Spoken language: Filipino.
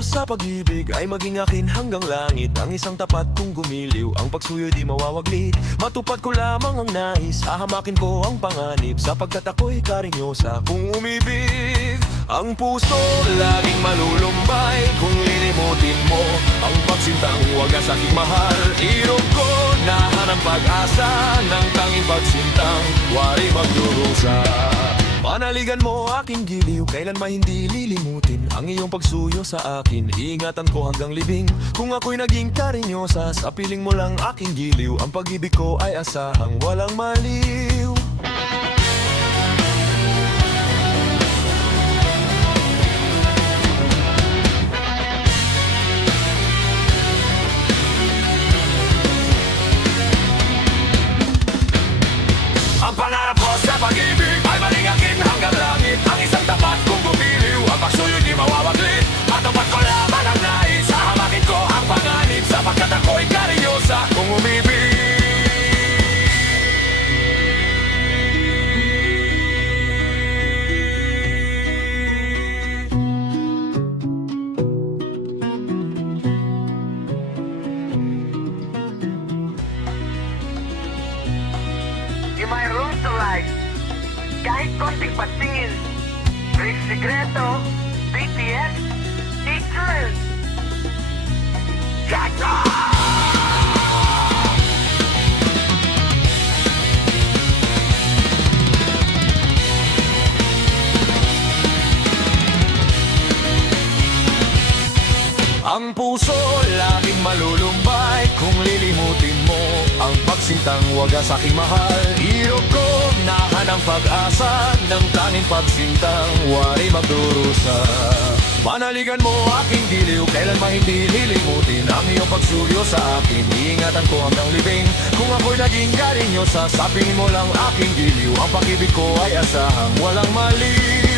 ko sa pag-ibig ay maging akin hanggang langit. Ang isang tapat kung gumiliw, ang pagsuyo di mawawaglit. Matupad ko lamang ang nais, hahamakin ko ang panganib, sapagkat ako'y karinyosa kung umibig. Ang puso laging malulumbay kung lilimutin mo ang pagsintang wagas aking mahal. Irog ko nahanang pag-asa ng tanging pagsintang wari magdurusa. Panaligan mo aking giliw, kailanman hindi lilimutin ang iyong pagsuyo sa akin. Ingatan ko hanggang libing, kung ako'y naging karinyosa. Sa piling mo lang aking giliw, ang pag-ibig ko ay asahang walang maliw. Ang pangarap ko sa pag-ibig ay malingakin hanggang langit. Ang isang tapat kung gumiliw, ang pagsuyo di mawawaglit. Matapat ko laban ang nais, hahamakin ko ang panganib, sapagkat ako'y karinyosa kung umibig. In my room tonight, kahit konting patingin, Rick Secreto, BTS, Secret. Gato! Ang puso laging malulumbay kung lilimutin mo ang pagsintang wagas aking mahal. Irog ko nahanang pag-asa ng tanging pagsintang wari magdurusa. Panaligan mo aking giliw, kailanman hindi lilimutin ang iyong pagsuyo sa akin. Iingatan ko hanggang libing, kung ako'y naging karinyosa. Sa piling mo lang aking giliw, ang pag-ibig ko ay asahang walang mali.